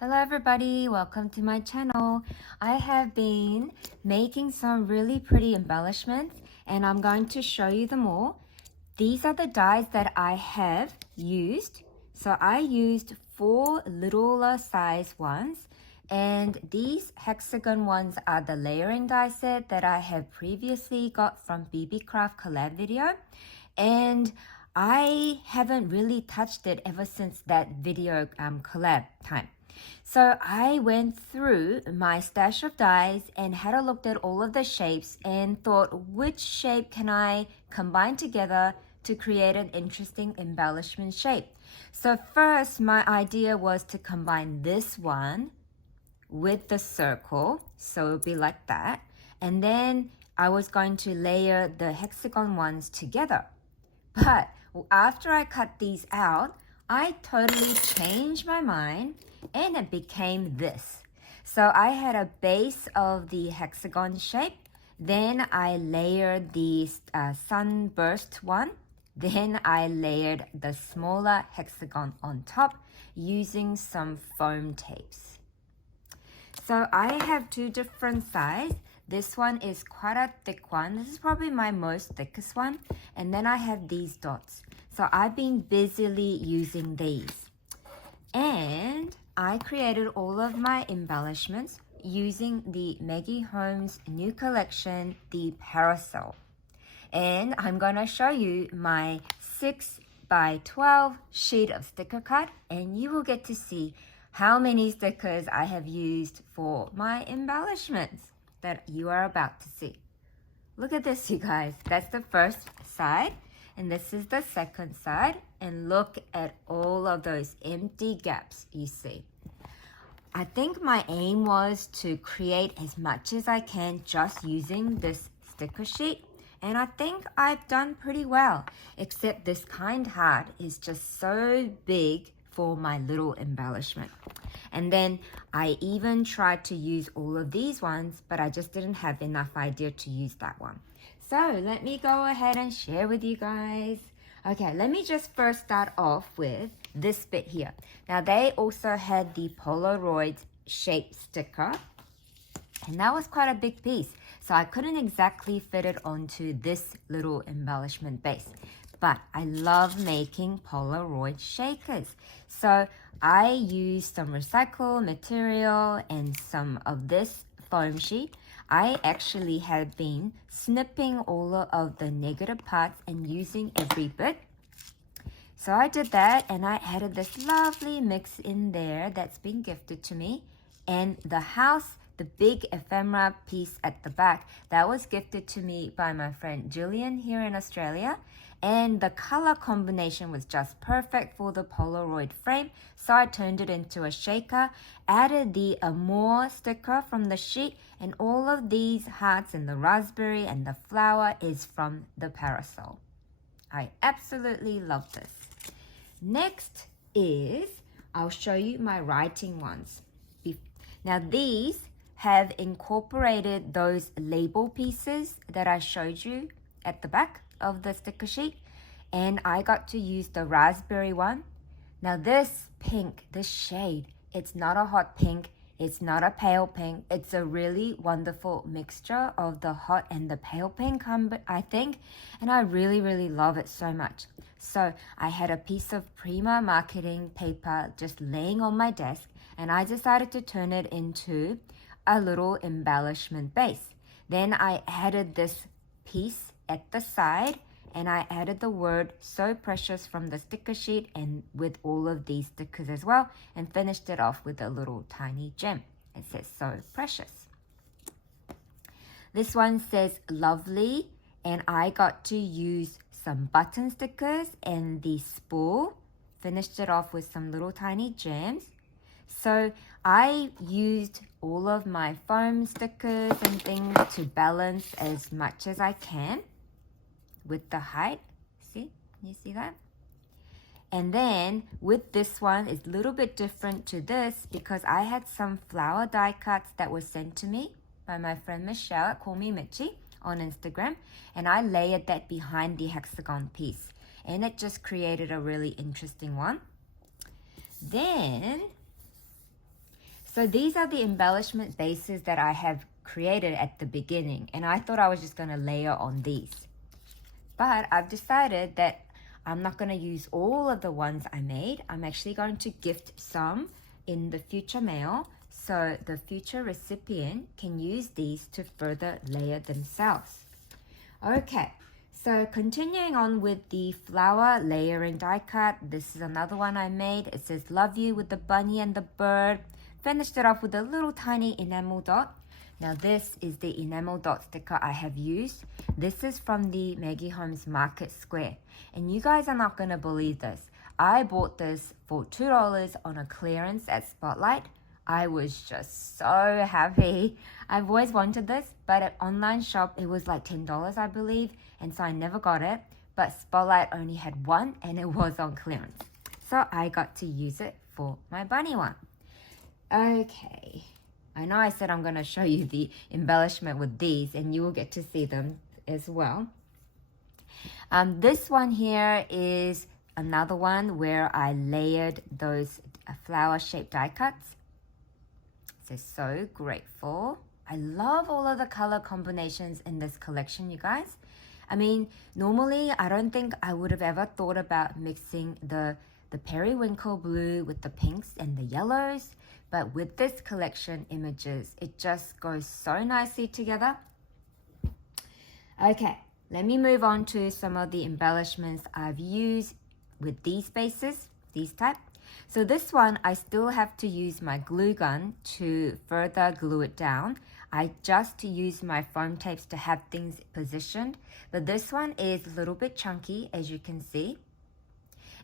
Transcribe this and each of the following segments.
Hello everybody, welcome to my channel. I have been making some really pretty embellishments and I'm going to show you them all. These are the dies that I have used. So I used 4 littler size ones and these hexagon ones are the layering die set that I have previously got from BB Craft collab video, and I haven't really touched it ever since that video collab time. So I went through my stash of dies and had a look at all of the shapes and thought, which shape can I combine together to create an interesting embellishment shape? So first, my idea was to combine this one with the circle, so it would be like that. And then I was going to layer the hexagon ones together. But after I cut these out, I totally changed my mind and it became this. So I had a base of the hexagon shape, then I layered the sunburst one, then I layered the smaller hexagon on top using some foam tapes. So I have 2 different sizes. This one is quite a thick one. This is probably my most thickest one. And then I have these dots. So I've been busily using these. And I created all of my embellishments using the Maggie Holmes new collection, the Parasol. And I'm gonna show you my 6 by 12 sheet of sticker cut, and you will get to see how many stickers I have used for my embellishments that you are about to see. Look at this, you guys. That's the first side, and this is the second side, and look at all of those empty gaps you see. I think my aim was to create as much as I can just using this sticker sheet, and I think I've done pretty well, except this kind heart is just so big for my little embellishment. And then I even tried to use all of these ones, but I just didn't have enough idea to use that one. So let me go ahead and share with you guys. Okay, let me just first start off with this bit here. Now they also had the Polaroid shape sticker, and that was quite a big piece. So I couldn't exactly fit it onto this little embellishment base. But I love making Polaroid shakers. So I used some recycled material and some of this foam sheet. I actually have been snipping all of the negative parts and using every bit. So I did that and I added this lovely mix in there that's been gifted to me. And the house, the big ephemera piece at the back, that was gifted to me by my friend Jillian here in Australia. And the color combination was just perfect for the Polaroid frame, so I turned it into a shaker, added the Amore sticker from the sheet, and all of these hearts and the raspberry and the flower is from the Parasol. I absolutely love this. Next is, I'll show you my writing ones. Now these have incorporated those label pieces that I showed you at the back of the sticker sheet, and I got to use the raspberry one. Now this pink, this shade, it's not a hot pink, it's not a pale pink, it's a really wonderful mixture of the hot and the pale pink, I think, and I really love it so much. So I had a piece of Prima marketing paper just laying on my desk, and I decided to turn it into a little embellishment base. Then I added this piece at the side, and I added the word "So Precious" from the sticker sheet and with all of these stickers as well, and finished it off with a little tiny gem. It says "So Precious." This one says "Lovely," and I got to use some button stickers and the spool. Finished it off with some little tiny gems. So I used all of my foam stickers and things to balance as much as I can with the height. See? You see that? And then with this one, it's a little bit different to this because I had some flower die cuts that were sent to me by my friend Michelle at Call Me Mitchie on Instagram, and I layered that behind the hexagon piece, and it just created a really interesting one. Then So these are the embellishment bases that I have created at the beginning, and I thought I was just going to layer on these. But I've decided that I'm not going to use all of the ones I made. I'm actually going to gift some in the future mail, so the future recipient can use these to further layer themselves. Okay, so continuing on with the flower layering die cut, this is another one I made. It says love you with the bunny and the bird. Finished it off with a little tiny enamel dot. Now this is the enamel dot sticker I have used. This is from the Maggie Holmes Market Square. And you guys are not going to believe this. I bought this for $2 on a clearance at Spotlight. I was just so happy. I've always wanted this, but at online shop it was like $10 I believe, and so I never got it. But Spotlight only had one and it was on clearance. So I got to use it for my bunny one. Okay, I know I said I'm going to show you the embellishment with these and you will get to see them as well. This one here is another one where I layered those flower shaped die cuts. So grateful. I love all of the color combinations in this collection, you guys. I mean, normally I don't think I would have ever thought about mixing the periwinkle blue with the pinks and the yellows. But with this collection images, it just goes so nicely together. Okay, let me move on to some of the embellishments I've used with these bases, these type. So this one, I still have to use my glue gun to further glue it down. I just use my foam tapes to have things positioned. But this one is a little bit chunky, as you can see.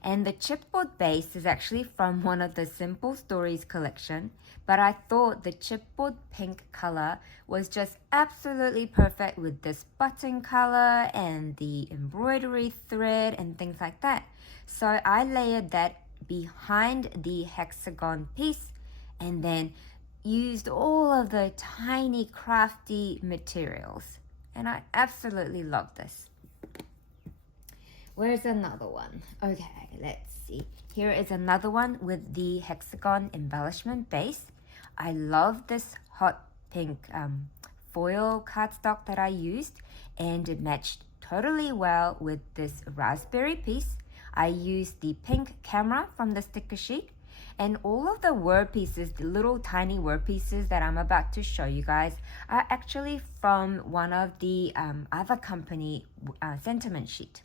And the chipboard base is actually from one of the Simple Stories collection, but I thought the chipboard pink color was just absolutely perfect with this button color and the embroidery thread and things like that. So I layered that behind the hexagon piece and then used all of the tiny crafty materials. And I absolutely love this. Where's another one? Okay, let's see. Here is another one with the hexagon embellishment base. I love this hot pink foil cardstock that I used, and it matched totally well with this raspberry piece. I used the pink camera from the sticker sheet, and all of the word pieces, the little tiny word pieces that I'm about to show you guys, are actually from one of the other company sentiment sheet.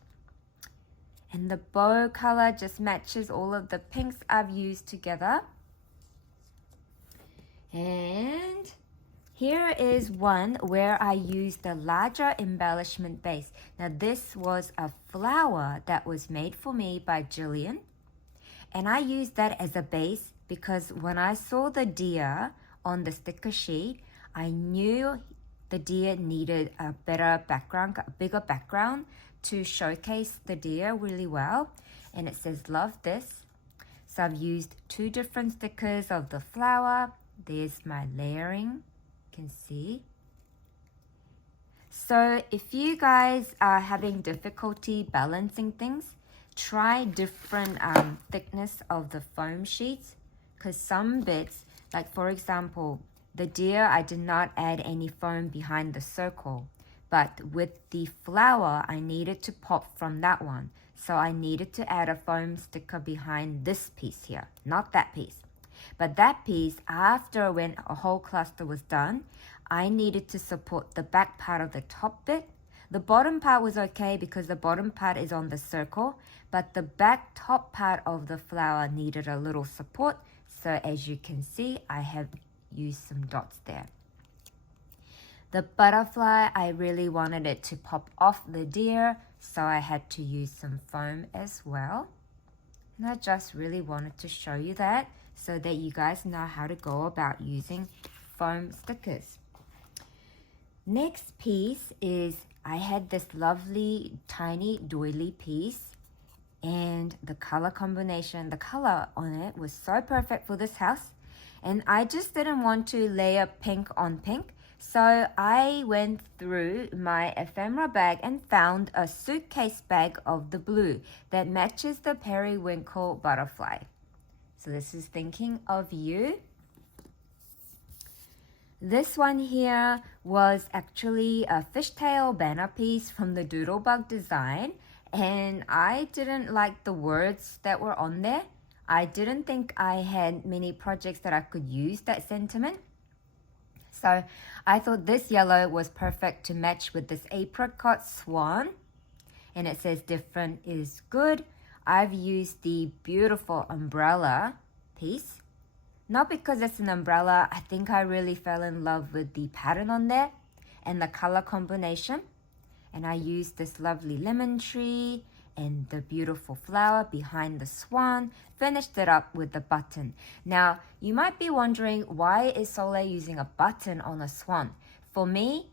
And the bow color just matches all of the pinks I've used together. And here is one where I used the larger embellishment base. Now this was a flower that was made for me by Jillian. And I used that as a base because when I saw the deer on the sticker sheet, I knew the deer needed a better background, a bigger background to showcase the deer really well. And it says love this. So I've used two different stickers of the flower. There's my layering, you can see. So if you guys are having difficulty balancing things, try different thickness of the foam sheets, because some bits, like for example, the deer, I did not add any foam behind the circle. But with the flower, I needed to pop from that one. So I needed to add a foam sticker behind this piece here, not that piece. But that piece, after when a whole cluster was done, I needed to support the back part of the top bit. The bottom part was okay because the bottom part is on the circle, but the back top part of the flower needed a little support. So as you can see, I have used some dots there. The butterfly, I really wanted it to pop off the deer, so I had to use some foam as well. And I just really wanted to show you that so that you guys know how to go about using foam stickers. Next piece is I had this lovely tiny doily piece, and the color combination, the color on it was so perfect for this house. And I just didn't want to layer pink on pink. So I went through my ephemera bag and found a suitcase bag of the blue that matches the periwinkle butterfly. So this is thinking of you. This one here was actually a fishtail banner piece from the Doodlebug design, and I didn't like the words that were on there. I didn't think I had many projects that I could use that sentiment. So I thought this yellow was perfect to match with this apricot swan. And it says different is good. I've used the beautiful umbrella piece. Not because it's an umbrella, I think I really fell in love with the pattern on there and the color combination. And I used this lovely lemon tree and the beautiful flower behind the swan, finished it up with the button. Now, you might be wondering, why is Solae using a button on a swan? For me,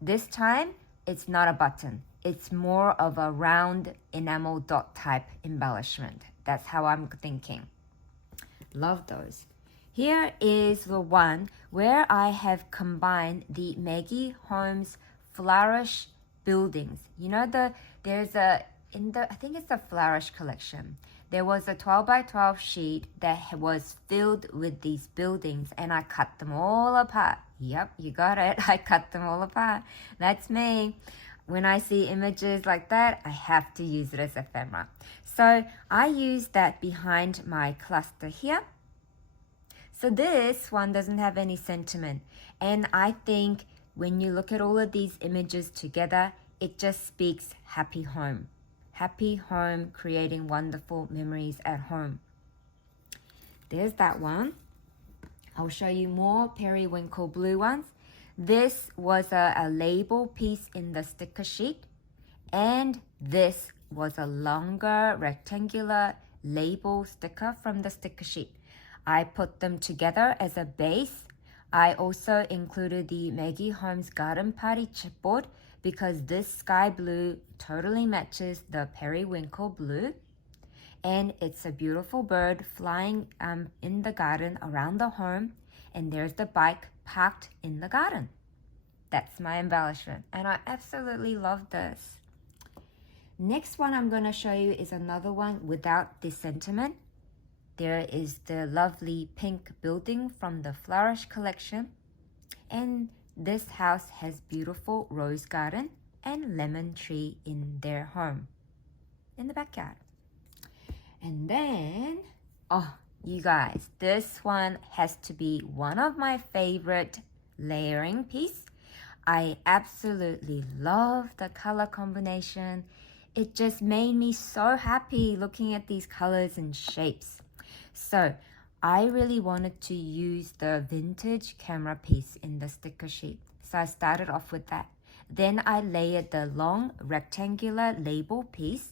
this time, it's not a button. It's more of a round enamel dot type embellishment. That's how I'm thinking. Love those. Here is the one where I have combined the Maggie Holmes Flourish buildings. You know, I think it's the Flourish collection. There was a 12 by 12 sheet that was filled with these buildings, and I cut them all apart. Yep, you got it. I cut them all apart. That's me. When I see images like that, I have to use it as ephemera. So I use that behind my cluster here. So this one doesn't have any sentiment. And I think when you look at all of these images together, it just speaks happy home. Happy home, creating wonderful memories at home. There's that one. I'll show you more periwinkle blue ones. This was a label piece in the sticker sheet. And this was a longer rectangular label sticker from the sticker sheet. I put them together as a base. I also included the Maggie Holmes Garden Party chipboard because this sky blue totally matches the periwinkle blue. And it's a beautiful bird flying in the garden around the home. And there's the bike parked in the garden. That's my embellishment. And I absolutely love this. Next one I'm going to show you is another one without the sentiment. There is the lovely pink building from the Flourish collection. And this house has beautiful rose garden and lemon tree in their home, in the backyard. And then, oh, you guys, this one has to be one of my favorite layering piece. I absolutely love the color combination. It just made me so happy looking at these colors and shapes. So I really wanted to use the vintage camera piece in the sticker sheet. So I started off with that. Then I layered the long rectangular label piece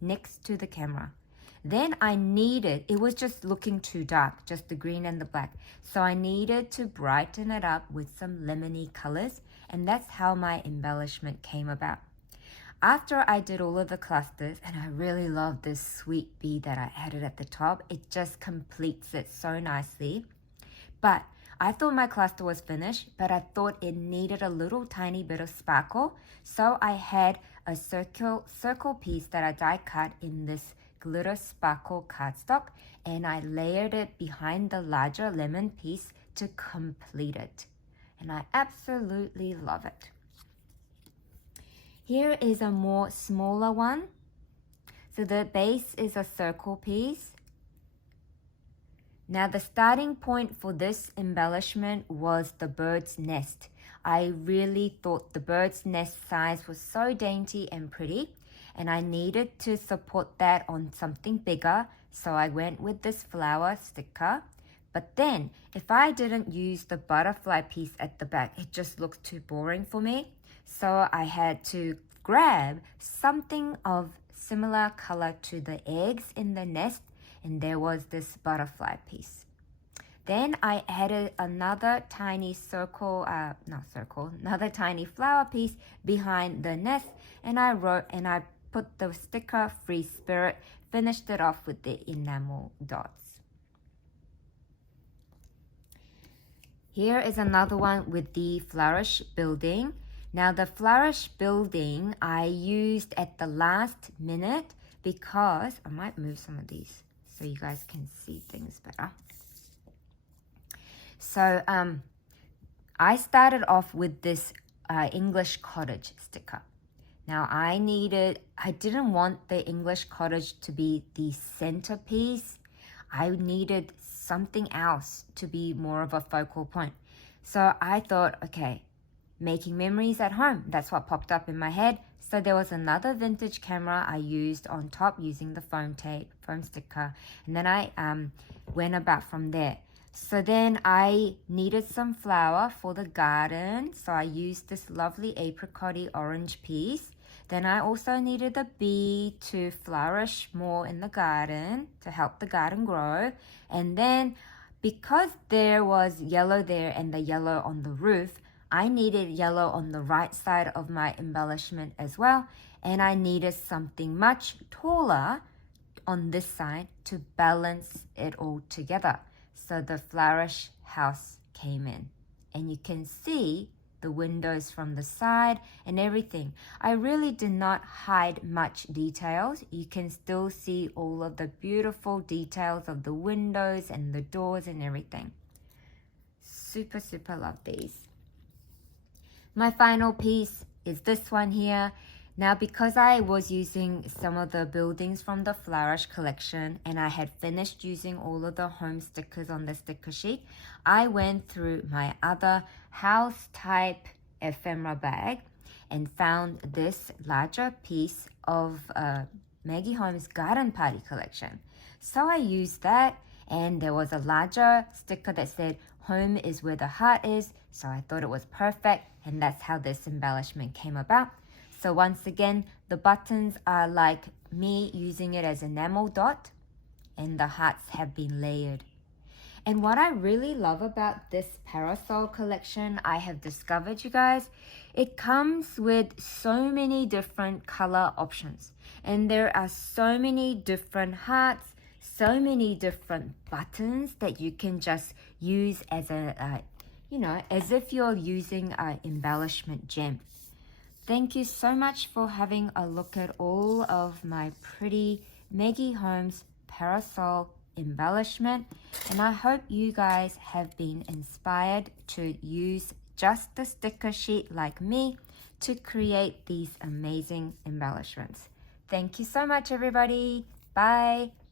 next to the camera. Then it was just looking too dark, just the green and the black. So I needed to brighten it up with some lemony colors, and that's how my embellishment came about. After I did all of the clusters, and I really love this sweet bee that I added at the top, it just completes it so nicely. But I thought my cluster was finished, but I thought it needed a little tiny bit of sparkle. So I had a circle piece that I die cut in this glitter sparkle cardstock, and I layered it behind the larger lemon piece to complete it. And I absolutely love it. Here is a more smaller one. So the base is a circle piece. Now the starting point for this embellishment was the bird's nest. I really thought the bird's nest size was so dainty and pretty, and I needed to support that on something bigger, so I went with this flower sticker. But then, if I didn't use the butterfly piece at the back, it just looks too boring for me. So I had to grab something of similar color to the eggs in the nest, and there was this butterfly piece. Then I added another tiny another tiny flower piece behind the nest, and I put the sticker Free Spirit, finished it off with the enamel dots. Here is another one with the Flourish building. Now the Flourish building I used at the last minute because I might move some of these so you guys can see things better. So I started off with this English cottage sticker. Now I didn't want the English cottage to be the centerpiece. I needed something else to be more of a focal point. So I thought, okay, making memories at home. That's what popped up in my head. So there was another vintage camera I used on top using the foam sticker. And then I went about from there. So then I needed some flour for the garden. So I used this lovely apricot-y orange piece. Then I also needed a bee to flourish more in the garden to help the garden grow. And then because there was yellow there and the yellow on the roof, I needed yellow on the right side of my embellishment as well. And I needed something much taller on this side to balance it all together. So the flourish house came in. And you can see the windows from the side and everything. I really did not hide much details. You can still see all of the beautiful details of the windows and the doors and everything. Super, super love these. My final piece is this one here. Now, because I was using some of the buildings from the Flourish collection and I had finished using all of the home stickers on the sticker sheet, I went through my other house type ephemera bag and found this larger piece of Maggie Holmes Garden Party collection. So I used that, and there was a larger sticker that said, "Home is where the heart is." So I thought it was perfect, and that's how this embellishment came about. So once again, the buttons are like me using it as enamel dot, and the hearts have been layered. And what I really love about this parasol collection, I have discovered, you guys, it comes with so many different color options. And there are so many different hearts, so many different buttons that you can just use as as if you're using an embellishment gem. Thank you so much for having a look at all of my pretty Maggie Holmes Parasol embellishment, and I hope you guys have been inspired to use just the sticker sheet like me to create these amazing embellishments. Thank you so much, everybody. Bye.